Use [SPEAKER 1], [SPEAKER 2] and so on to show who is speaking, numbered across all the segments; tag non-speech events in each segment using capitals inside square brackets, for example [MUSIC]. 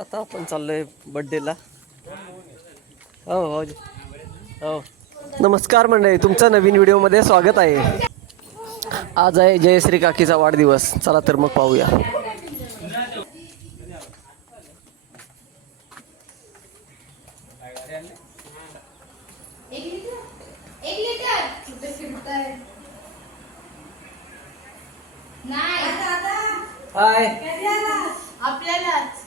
[SPEAKER 1] आता आपण चाललोय बड्डेला हो हो हो. नमस्कार मंडळी तुमचं नवीन व्हिडिओमध्ये स्वागत आहे. आज आहे जयश्री काकीचा वाढदिवस. चला तर मग पाहूया. हाय
[SPEAKER 2] आपल्यालाच.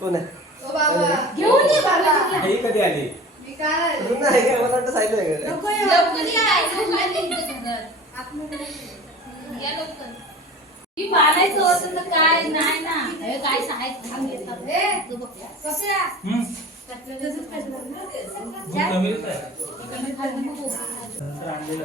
[SPEAKER 1] कोण आहे
[SPEAKER 2] ओ बाबा. घेऊन ये बाबा.
[SPEAKER 3] हे कधी आली?
[SPEAKER 2] मी काय
[SPEAKER 1] नाही काय मला वाटतं आहे. का?
[SPEAKER 2] लवकर या. या लवकर. की होतं तर काय नाही ना. हे काय येतात ए तू बघ कसं
[SPEAKER 3] हम्म. आहे.
[SPEAKER 2] नको.
[SPEAKER 3] आणलेलं.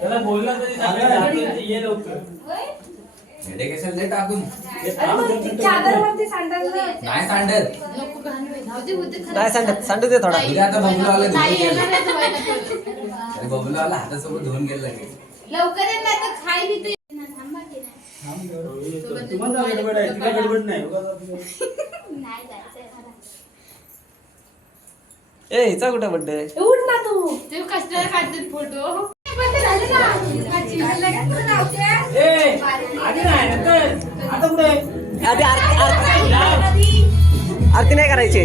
[SPEAKER 3] त्याला बोलला तरी ते ये लवकर.
[SPEAKER 4] लय टाकून
[SPEAKER 3] हे.
[SPEAKER 4] नाही सांडत.
[SPEAKER 1] नाही सांडत सांडू दे थोडा
[SPEAKER 4] आता धुवून
[SPEAKER 2] येणार
[SPEAKER 4] गेला. अरे हातासोबत धुवून गेला लगेच
[SPEAKER 2] लवकर ये नाही तर खाई बी तू येत नाही. थांबा की नाही.
[SPEAKER 3] थांब एवढं. तुम्हाला गडबड आहे तुला गडबड नाही उगाच आपलं-
[SPEAKER 2] नाही जायचंय मला.
[SPEAKER 1] ए हिचा कुठे बड्डे
[SPEAKER 2] ते काढतात फोटो झाले ना. आजी, मला काय तुला लावते?
[SPEAKER 3] ए, आधी आता
[SPEAKER 1] आधी आरती आरती आरती नाही करायची.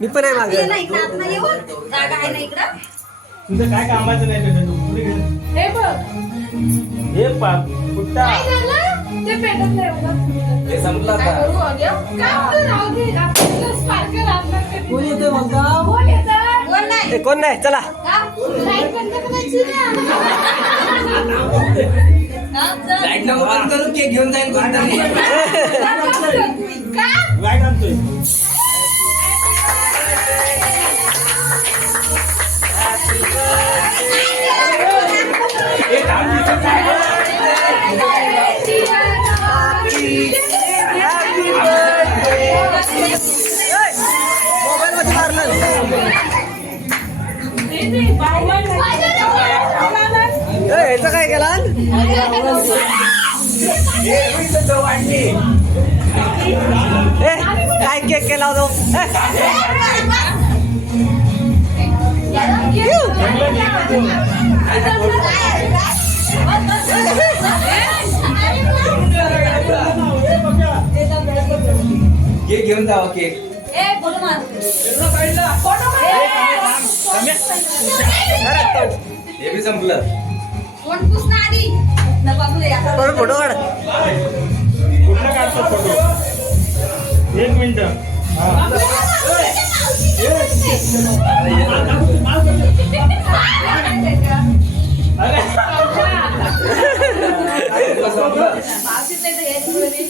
[SPEAKER 1] मी पण आहे मागे
[SPEAKER 3] तुझं काय कामाचं नाही त्याचं तू पुढे घे.
[SPEAKER 2] हे बघ.
[SPEAKER 3] हे पाप कुठला
[SPEAKER 2] काय झालं? ते पेटत नाही एवढं.
[SPEAKER 4] ते संपलं
[SPEAKER 2] काय
[SPEAKER 4] आता
[SPEAKER 2] करू अगं? काय होतं राहू दे. आपल्याला sparkle आणणार कधी. कोण येतं?
[SPEAKER 1] ए कोण नाही चला
[SPEAKER 2] का? Light बंद करायची ना.
[SPEAKER 4] लाइट नको बंद करून केक घेऊन जाईल कोणतरी
[SPEAKER 2] का?
[SPEAKER 3] वाईट आणतोय
[SPEAKER 1] मोबाईल काय केला काय केक केला होतो?
[SPEAKER 4] केक घेऊन जावा केक हे बी संपलं.
[SPEAKER 1] फोटो काढ.
[SPEAKER 3] कुठलं काढतात फोटो? एक मिनिट.
[SPEAKER 4] संपलं
[SPEAKER 3] टेस्ट चेंज होते
[SPEAKER 1] ती येणारच आहे आता
[SPEAKER 2] हे ते डोळ्या बिळ्यात काय
[SPEAKER 3] हे धर.
[SPEAKER 4] जास्त गोटी असते बघ
[SPEAKER 1] सगळं फोटो काढ
[SPEAKER 2] इकडे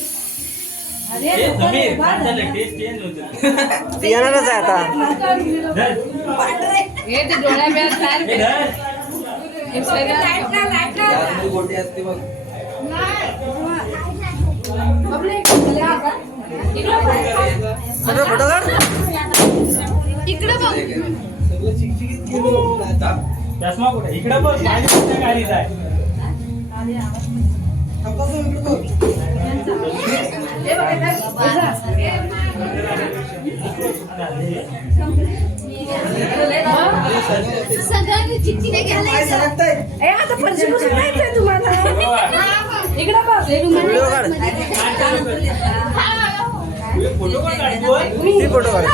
[SPEAKER 2] बघ.
[SPEAKER 5] सगळं चिकचिकीत केलं
[SPEAKER 2] चष्मा कुठे? इकडे बघ माझी कुठे गाडीत आहे?
[SPEAKER 5] थांबा तो इकडे बघ.
[SPEAKER 6] सगळ्यांनी चिठ्ठी
[SPEAKER 5] काय सरकताय?
[SPEAKER 1] व्हिडिओ काढ
[SPEAKER 2] फोटो
[SPEAKER 1] फोटो काढ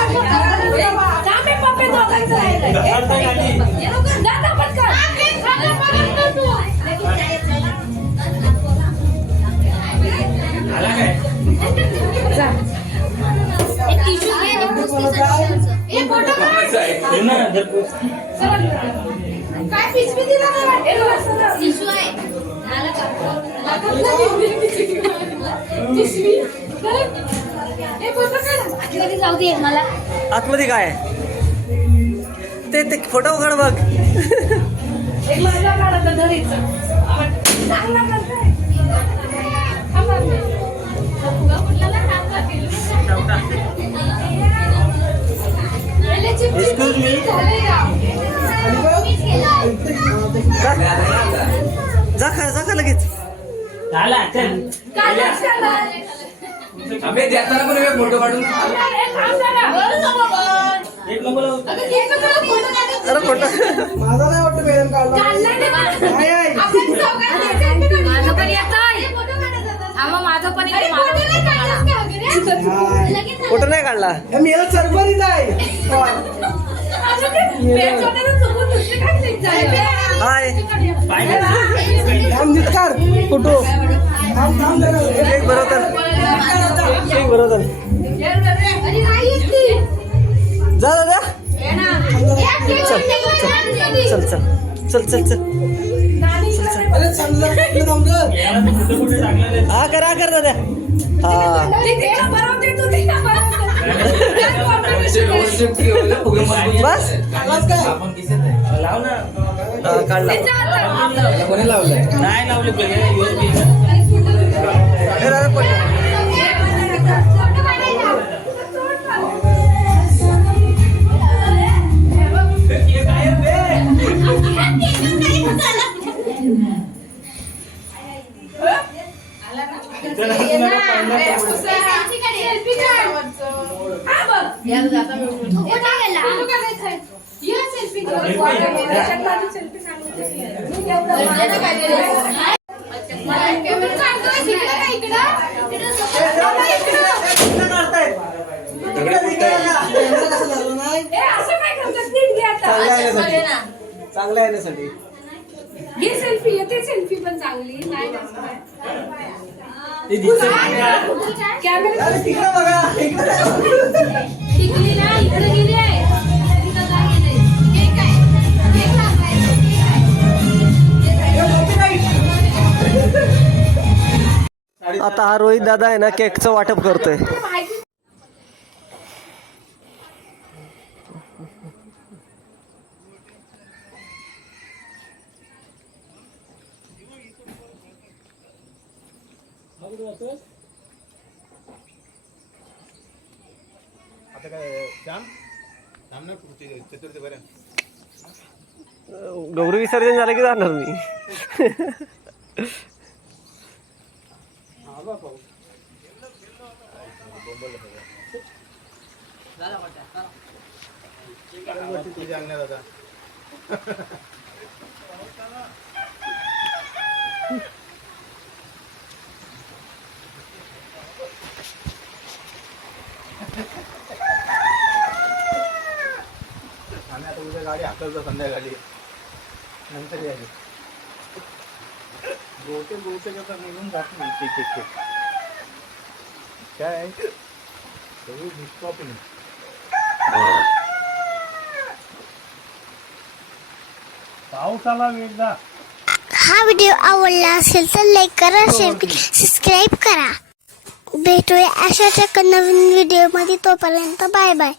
[SPEAKER 1] आतमध्ये काय आहे? ते ते फोटो काढ बघ. जा जा खा जा खा लगेच.
[SPEAKER 2] झाला चल.
[SPEAKER 4] अबे देताना पण मी फोटो काढून.
[SPEAKER 2] एक नको लावू.
[SPEAKER 1] अरे फोटो.
[SPEAKER 5] माझा नाही वाटतं बेलन काढला. काय आहे?
[SPEAKER 6] माझं पण येतोय माझं पण
[SPEAKER 1] फोटो नाही काढला.
[SPEAKER 5] मेला चरबरीत आहे. [LAUGHS]
[SPEAKER 1] हाय
[SPEAKER 5] थांब नितकार फोटो.
[SPEAKER 1] एक बरोबर एक बरोबर जा दादा चल चल चल चल चल
[SPEAKER 2] आहे.
[SPEAKER 1] हा कर हा कर दादा हा बस.
[SPEAKER 5] आवाज काय?
[SPEAKER 4] आपण दिसत नाही.
[SPEAKER 2] लाव. ना
[SPEAKER 1] काढला
[SPEAKER 4] त्याला कोणी लावलंय?
[SPEAKER 2] नाही लावले पहिले
[SPEAKER 1] चांगला आहे आहे यासाठी
[SPEAKER 3] घे सेल्फी येते सेल्फी पण चांगली नाही? कॅमेरा
[SPEAKER 5] तिकडे बघा
[SPEAKER 1] आता हा रोहित दादा आहे ना केकचं वाटप करतोय.
[SPEAKER 7] आता काय श्याम चतुर्थी बरं
[SPEAKER 1] गौरी विसर्जन झालं की जाणार मी.
[SPEAKER 7] तुझ्या अंगणात आता गाडी हाकलतो संध्याकाळी. नंतर यायची. बहुतेक बहुतेक आता निघून जात नाही ठीक ठीक ठीक काय? आहे सगळी निष्पापी
[SPEAKER 2] पाऊस आला एकदा
[SPEAKER 8] हा व्हिडिओ आवडला असेल तर लाईक करा शेअर करा सबस्क्राईब करा. भेटूया अशाच एका नवीन व्हिडिओमध्ये तोपर्यंत बाय बाय